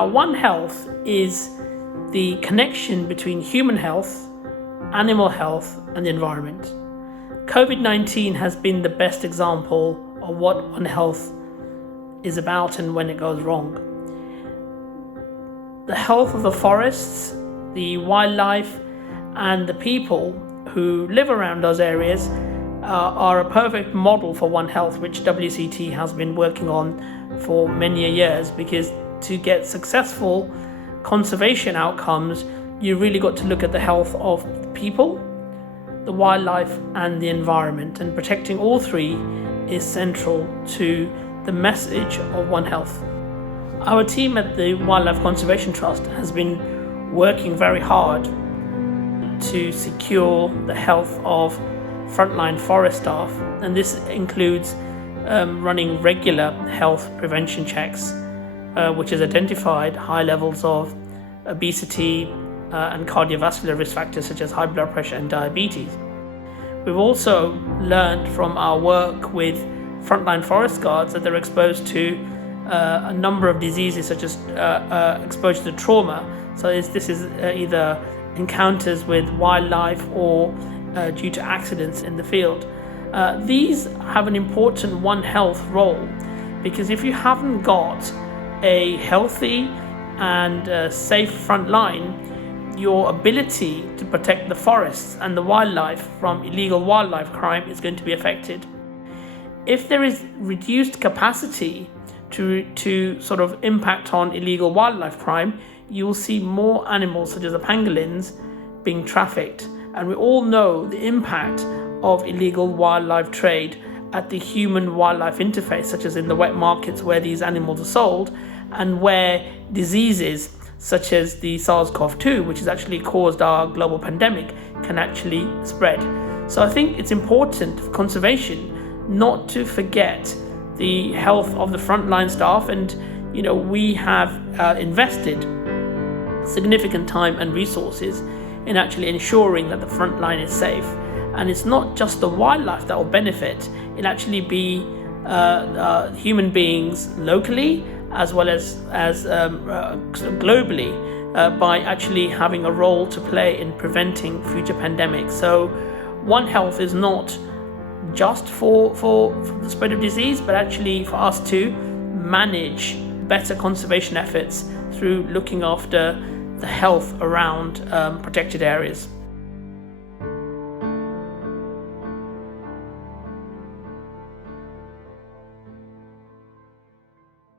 Now, One Health is the connection between human health, animal health, and the environment. COVID-19 has been the best example of what One Health is about and when it goes wrong. The health of the forests, the wildlife, and the people who live around those areas are a perfect model for One Health, which WCT has been working on for many years, because to get successful conservation outcomes, you really got to look at the health of the people, the wildlife, and the environment, and protecting all three is central to the message of One Health. Our team at the Wildlife Conservation Trust has been working very hard to secure the health of frontline forest staff, and this includes running regular health prevention checks, which has identified high levels of obesity and cardiovascular risk factors such as high blood pressure and diabetes. We've also learned from our work with frontline forest guards that they're exposed to a number of diseases such as exposure to trauma. So this is either encounters with wildlife or due to accidents in the field. These have an important One Health role, because if you haven't got a healthy and safe front line, your ability to protect the forests and the wildlife from illegal wildlife crime is going to be affected. If there is reduced capacity to sort of impact on illegal wildlife crime, you will see more animals such as the pangolins being trafficked. And we all know the impact of illegal wildlife trade at the human-wildlife interface, such as in the wet markets where these animals are sold, and where diseases such as the SARS-CoV-2, which has actually caused our global pandemic, can actually spread. So I think it's important for conservation not to forget the health of the frontline staff, and we have invested significant time and resources in actually ensuring that the front line is safe. And it's not just the wildlife that will benefit, it'll actually be human beings locally as well as globally by actually having a role to play in preventing future pandemics. So One Health is not just for the spread of disease, but actually for us to manage better conservation efforts through looking after the health around protected areas.